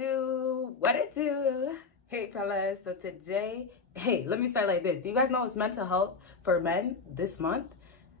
What it do? Hey fellas, so today, let me start like this. Do you guys know it's mental health for men this month?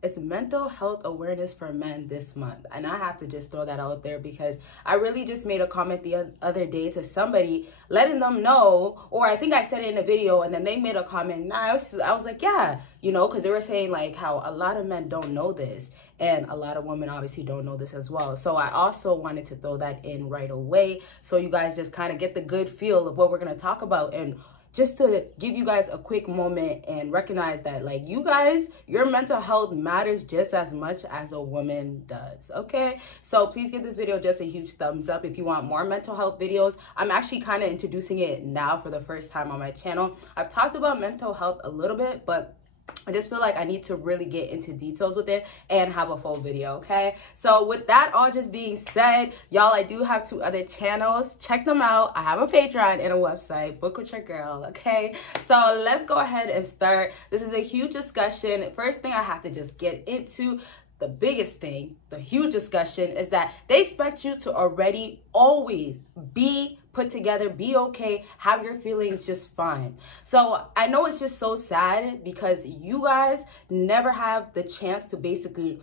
It's mental health awareness for men this month. And I have to just throw that out there because I really just made a comment the other day to somebody letting them know, or I think I said it in a video and then they made a comment. And I was like, yeah, you know, because they were saying like how a lot of men don't know this and a lot of women obviously don't know this as well. So I also wanted to throw that in right away so you guys just kind of get the good feel of what we're going to talk about, and just to give you guys a quick moment and recognize that, like, you guys, your mental health matters just as much as a woman does, okay? So please give this video just a huge thumbs up if you want more mental health videos. I'm actually kind of introducing it now for the first time on my channel. I've talked about mental health a little bit, but I just feel like I need to really get into details with it and have a full video, okay? So with that all just being said, y'all, I do have 2 other channels. Check them out. I have a Patreon and a website. Book with your girl, okay? So let's go ahead and start. This is a huge discussion. First thing I have to just get into, the biggest thing, the huge discussion, is that they expect you to already always be put together, be okay, have your feelings just fine. So I know it's just so sad because you guys never have the chance to basically,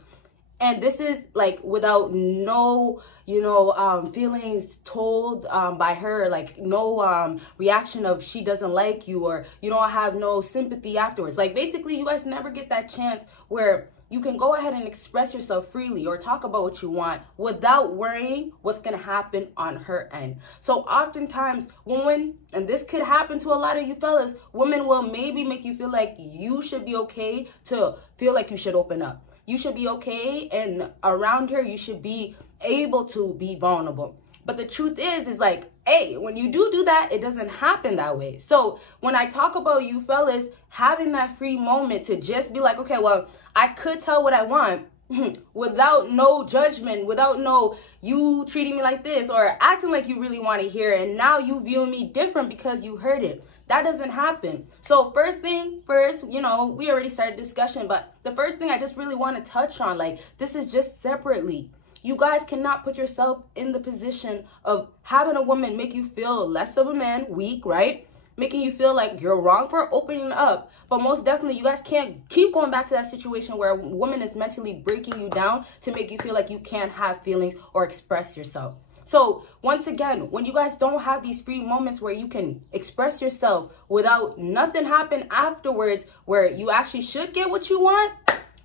and this is like without no, you know, feelings told by her, like no reaction of she doesn't like you, or you don't have no sympathy afterwards. Like basically you guys never get that chance where you can go ahead and express yourself freely or talk about what you want without worrying what's going to happen on her end. So oftentimes women, and this could happen to a lot of you fellas, women will maybe make you feel like you should be okay to feel like you should open up. You should be okay, and around her you should be able to be vulnerable. But the truth is like, hey, when you do that, it doesn't happen that way. So when I talk about you fellas having that free moment to just be like, okay, well, I could tell what I want without no judgment, without no you treating me like this or acting like you really want to hear it, and now you view me different because you heard it. That doesn't happen. So first thing first, you know, we already started discussion, but the first thing I just really want to touch on, like, this is just separately. You guys cannot put yourself in the position of having a woman make you feel less of a man, weak, right? Making you feel like you're wrong for opening up. But most definitely, you guys can't keep going back to that situation where a woman is mentally breaking you down to make you feel like you can't have feelings or express yourself. So once again, when you guys don't have these free moments where you can express yourself without nothing happen afterwards, where you actually should get what you want,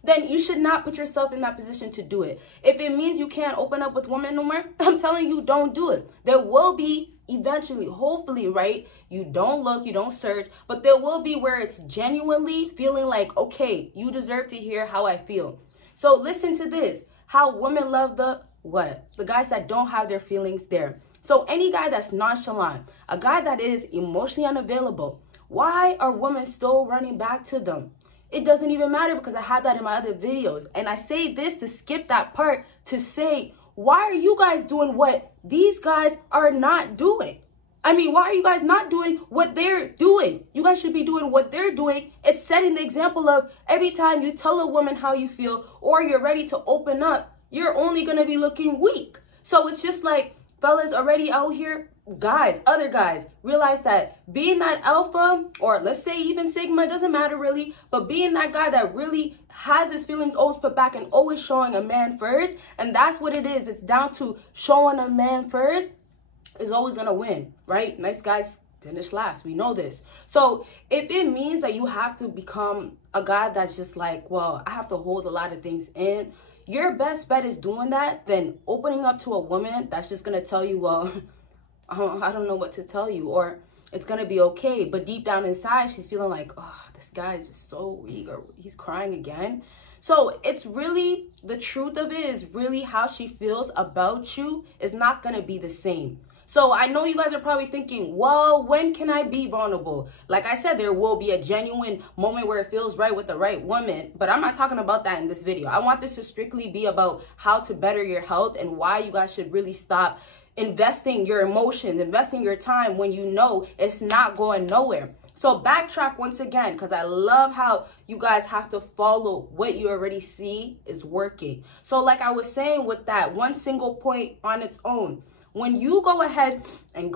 then you should not put yourself in that position to do it. If it means you can't open up with women no more, I'm telling you, don't do it. There will be eventually, hopefully, right? You don't look, you don't search, but there will be where it's genuinely feeling like, okay, you deserve to hear how I feel. So listen to this, how women love the guys that don't have their feelings there. So any guy that's nonchalant, a guy that is emotionally unavailable, why are women still running back to them? It doesn't even matter, because I have that in my other videos. And I say this to skip that part to say, why are you guys doing what these guys are not doing? I mean, why are you guys not doing what they're doing? You guys should be doing what they're doing. It's setting the example of every time you tell a woman how you feel or you're ready to open up, you're only going to be looking weak. So it's just like, fellas already out here, guys, other guys, realize that being that alpha, or let's say even sigma, doesn't matter really, but being that guy that really has his feelings always put back and always showing a man first, and that's what it is. It's down to showing a man first is always gonna win, right? Nice guys finish last. We know this. So if it means that you have to become a guy that's just like, well, I have to hold a lot of things in, your best bet is doing that than opening up to a woman that's just gonna tell you, well, I don't know what to tell you, or it's going to be okay. But deep down inside, she's feeling like, oh, this guy is just so weak, or he's crying again. So it's really, the truth of it is really how she feels about you is not going to be the same. So I know you guys are probably thinking, well, when can I be vulnerable? Like I said, there will be a genuine moment where it feels right with the right woman, but I'm not talking about that in this video. I want this to strictly be about how to better your health and why you guys should really stop investing your emotions, investing your time when you know it's not going nowhere. So backtrack once again, because I love how you guys have to follow what you already see is working. So like I was saying with that one single point on its own, when you go ahead and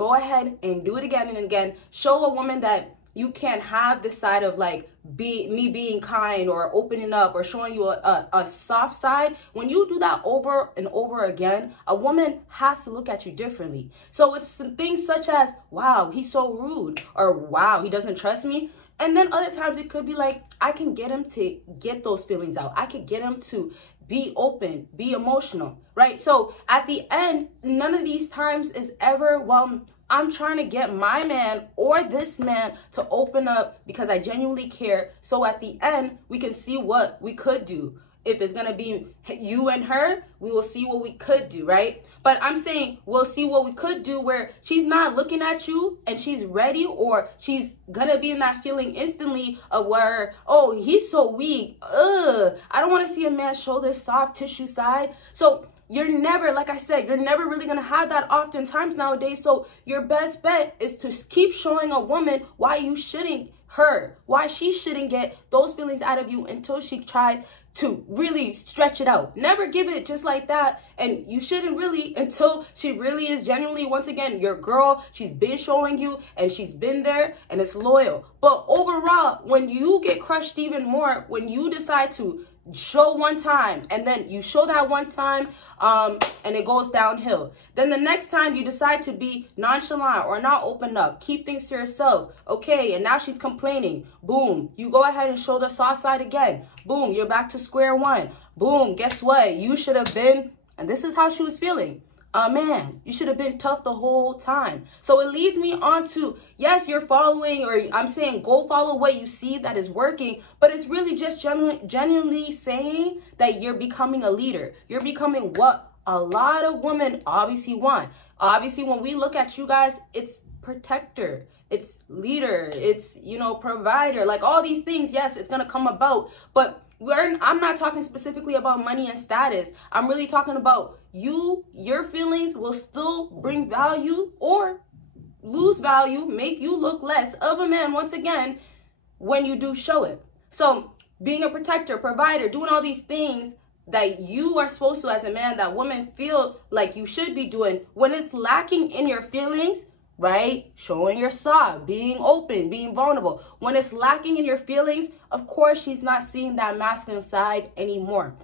do it again and again, show a woman that you can't have this side of like me being kind or opening up or showing you a soft side. When you do that over and over again, a woman has to look at you differently. So it's things such as, wow, he's so rude, or wow, he doesn't trust me. And then other times it could be like, I can get him to get those feelings out. I could get him to be open, be emotional, right? So at the end, none of these times is ever, well, I'm trying to get my man or this man to open up because I genuinely care. So at the end, we can see what we could do. If it's going to be you and her, we will see what we could do, right? But I'm saying we'll see what we could do where she's not looking at you and she's ready, or she's going to be in that feeling instantly of where, oh, he's so weak. I don't want to see a man show this soft tissue side. So you're never, like I said, you're never really going to have that oftentimes nowadays. So your best bet is to keep showing a woman why you shouldn't why she shouldn't get those feelings out of you until she tries to really stretch it out. Never give it just like that. And you shouldn't really until she really is genuinely, once again, your girl. She's been showing you and she's been there and it's loyal. But overall, when you get crushed even more, when you decide to show one time and then you show that one time and it goes downhill, then the next time you decide to be nonchalant or not open up, keep things to yourself, okay, and now she's complaining, boom, you go ahead and show the soft side again, boom, you're back to square one, boom, guess what, you should have been, and this is how she was feeling, man, you should have been tough the whole time. So it leads me on to, yes, you're following, or I'm saying go follow what you see that is working, but it's really just genuinely saying that you're becoming a leader. You're becoming what a lot of women obviously want. Obviously, when we look at you guys, it's protector, it's leader, it's, you know, provider, like all these things. Yes, it's going to come about, but I'm not talking specifically about money and status. I'm really talking about your feelings will still bring value or lose value, make you look less of a man once again when you do show it. So being a protector, provider, doing all these things that you are supposed to as a man that women feel like you should be doing, when it's lacking in your feelings, right? Showing your soft, being open, being vulnerable. When it's lacking in your feelings, of course, she's not seeing that masculine side anymore.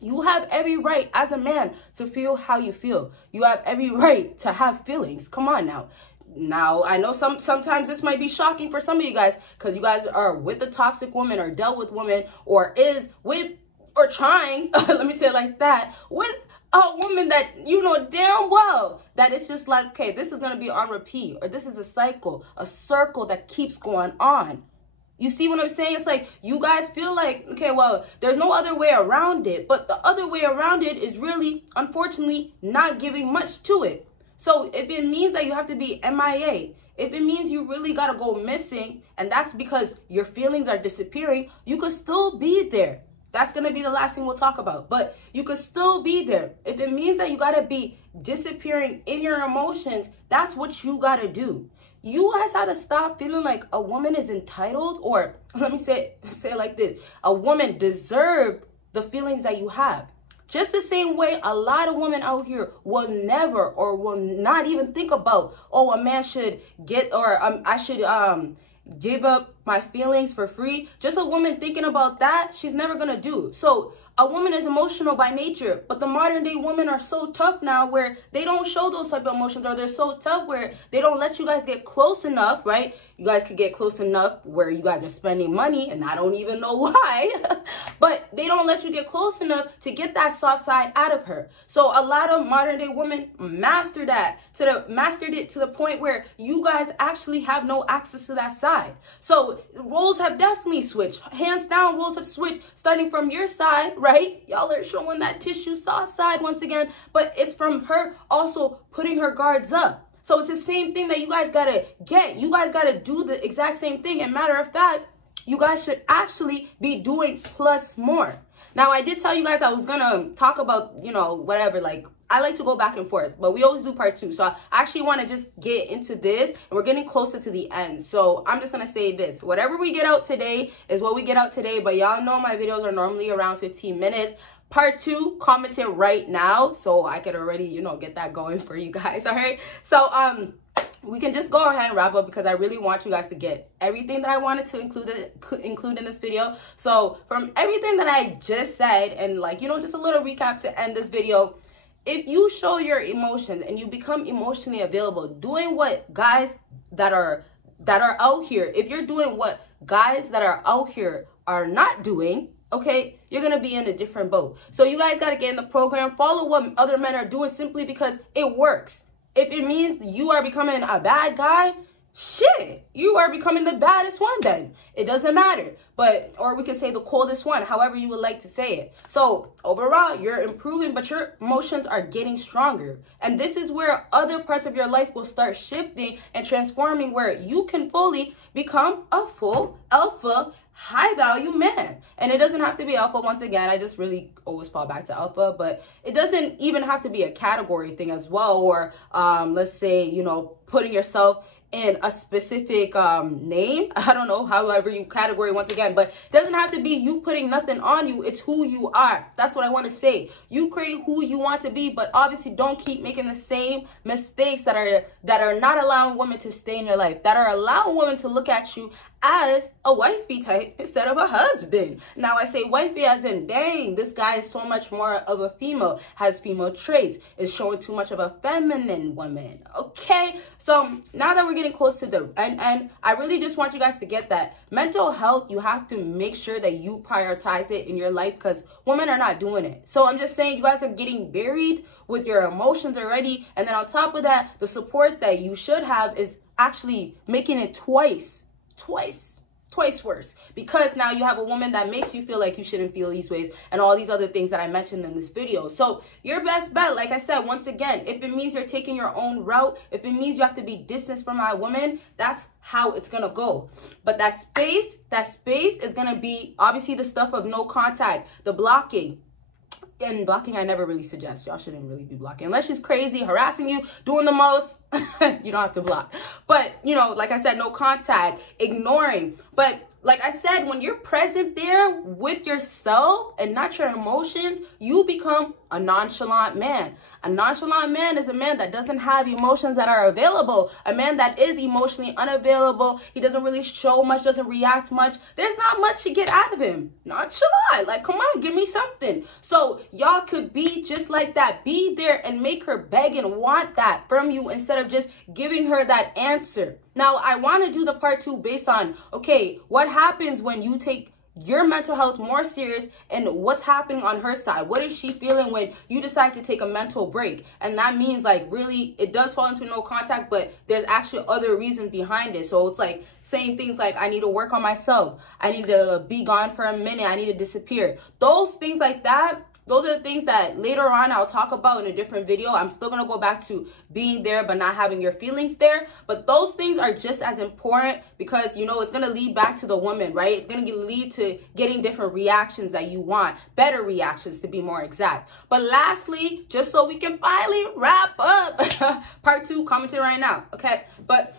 You have every right as a man to feel how you feel. You have every right to have feelings. Come on now. Now, I know sometimes this might be shocking for some of you guys because you guys are with a toxic woman or dealt with women or is with or trying, let me say it like that, with a woman that you know damn well that it's just like, okay, this is going to be on repeat, or this is a cycle, a circle that keeps going on. You see what I'm saying? It's like you guys feel like, okay, well, there's no other way around it, but the other way around it is really, unfortunately, not giving much to it. So if it means that you have to be MIA, if it means you really got to go missing, and that's because your feelings are disappearing, you could still be there. That's going to be the last thing we'll talk about. But you could still be there. If it means that you got to be disappearing in your emotions, that's what you got to do. You guys got to stop feeling like a woman is entitled, or let me say it like this. A woman deserved the feelings that you have. Just the same way a lot of women out here will never or will not even think about, oh, a man should get, or I should give up my feelings for free. Just a woman thinking about that, she's never gonna do. So a woman is emotional by nature, but the modern day women are so tough now where they don't show those type of emotions, or they're so tough where they don't let you guys get close enough, right? You guys could get close enough where you guys are spending money, and I don't even know why, but they don't let you get close enough to get that soft side out of her. So a lot of modern day women mastered it to the point where you guys actually have no access to that side. So roles have definitely switched. Hands down, roles have switched, starting from your side, right? Y'all are showing that tissue soft side once again, but it's from her also putting her guards up. So it's the same thing that you guys gotta get. You guys gotta do the exact same thing. And matter of fact, you guys should actually be doing plus more. Now, I did tell you guys I was gonna talk about, you know, whatever, like, I like to go back and forth, but we always do part 2. So I actually want to just get into this, and we're getting closer to the end. So I'm just going to say this. Whatever we get out today is what we get out today, but y'all know my videos are normally around 15 minutes. part 2, comment it right now so I could already, you know, get that going for you guys. All right, so we can just go ahead and wrap up because I really want you guys to get everything that I wanted to include in this video. So from everything that I just said, and like, you know, just a little recap to end this video, if you show your emotions and you become emotionally available, doing what guys that are out here, if you're doing what guys that are out here are not doing, okay, you're gonna be in a different boat. So you guys gotta get in the program, follow what other men are doing simply because it works. If it means you are becoming a bad guy, shit, you are becoming the baddest one then. It doesn't matter. But, or we could say the coldest one, however you would like to say it. So overall, you're improving, but your emotions are getting stronger. And this is where other parts of your life will start shifting and transforming, where you can fully become a full alpha, high value man. And it doesn't have to be alpha. Once again, I just really always fall back to alpha, but it doesn't even have to be a category thing as well. Or let's say, you know, putting yourself in a specific name. I don't know, however you category, once again, but it doesn't have to be you putting nothing on you. It's who you are. That's what I want to say. You create who you want to be, but obviously don't keep making the same mistakes that are not allowing women to stay in your life, that are allowing women to look at you as a wifey type instead of a husband. Now I say wifey as in, dang, this guy is so much more of a female, has female traits, is showing too much of a feminine woman. Okay, so now that we're getting close to the end, I really just want you guys to get that mental health, you have to make sure that you prioritize it in your life because women are not doing it. So I'm just saying, you guys are getting buried with your emotions already, and then on top of that, the support that you should have is actually making it twice worse, because now you have a woman that makes you feel like you shouldn't feel these ways and all these other things that I mentioned in this video. So your best bet, like I said, once again, if it means you're taking your own route, if it means you have to be distanced from my woman, that's how it's gonna go. But that space is gonna be obviously the stuff of no contact, the blocking. And blocking, I never really suggest. Y'all shouldn't really be blocking. Unless she's crazy, harassing you, doing the most, you don't have to block. But, you know, like I said, no contact, ignoring. But like I said, when you're present there with yourself and not your emotions, you become a nonchalant man. A nonchalant man is a man that doesn't have emotions that are available. A man that is emotionally unavailable. He doesn't really show much, doesn't react much. There's not much to get out of him. Nonchalant. Like, come on, give me something. So y'all could be just like that. Be there and make her beg and want that from you instead of just giving her that answer. Now, I want to do the part 2 based on, okay, what happens when you take your mental health more serious and what's happening on her side? What is she feeling when you decide to take a mental break? And that means, like, really, it does fall into no contact, but there's actually other reasons behind it. So it's like saying things like, I need to work on myself. I need to be gone for a minute. I need to disappear. Those things like that, those are the things that later on I'll talk about in a different video. I'm still going to go back to being there but not having your feelings there. But those things are just as important because, you know, it's going to lead back to the woman, right? It's going to lead to getting different reactions that you want. Better reactions, to be more exact. But lastly, just so we can finally wrap up, part 2, comment it right now, okay? But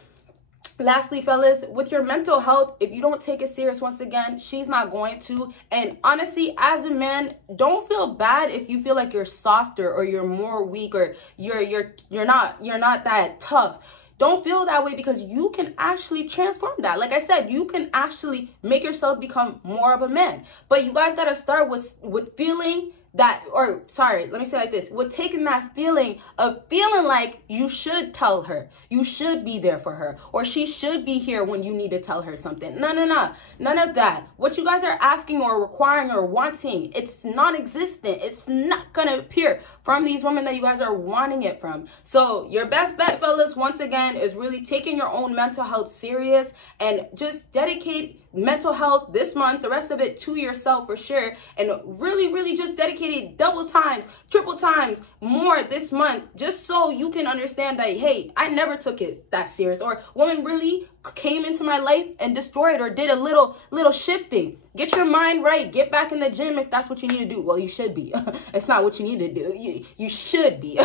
lastly, fellas, with your mental health, if you don't take it serious, once again, she's not going to. And honestly, as a man, don't feel bad if you feel like you're softer or you're more weak or you're not that tough. Don't feel that way because you can actually transform that. Like I said, you can actually make yourself become more of a man. But you guys got to start with feeling that, or sorry, let me say it like this, with taking that feeling of feeling like you should tell her, you should be there for her, or she should be here when you need to tell her something. No, none of that. What you guys are asking or requiring or wanting, it's non-existent. It's not gonna appear from these women that you guys are wanting it from. So your best bet, fellas, once again, is really taking your own mental health serious and just dedicate mental health this month, the rest of it to yourself for sure, and really just dedicate it double times, triple times more this month, just so you can understand that, hey, I never took it that serious, or woman really came into my life and destroyed or did a little shifting. Get your mind right. Get back in the gym if that's what you need to do. Well, you should be. It's not what you need to do. You should be.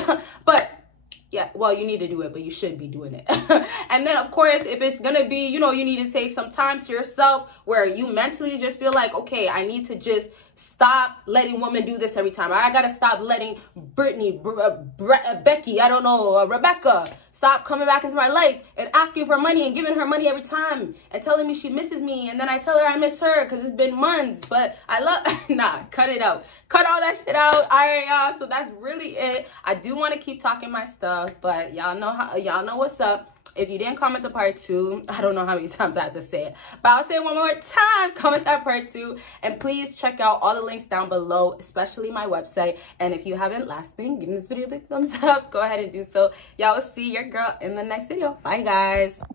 But Yeah, well, you need to do it, but you should be doing it. And then, of course, if it's gonna be, you know, you need to take some time to yourself where you mentally just feel like, okay, I need to just stop letting women do this every time. I gotta stop letting Brittany, Becky, I don't know, Rebecca, stop coming back into my life and asking for money and giving her money every time and telling me she misses me. And then I tell her I miss her because it's been months, but I love, nah, cut it out. Cut all that shit out. All right, y'all. So that's really it. I do want to keep talking my stuff, but y'all know what's up. If you didn't comment the part 2, I don't know how many times I have to say it, but I'll say it one more time. Comment that part 2, and please check out all the links down below, especially my website. And if you haven't, last thing, give this video a big thumbs up. Go ahead and do so. Y'all will see your girl in the next video. Bye, guys.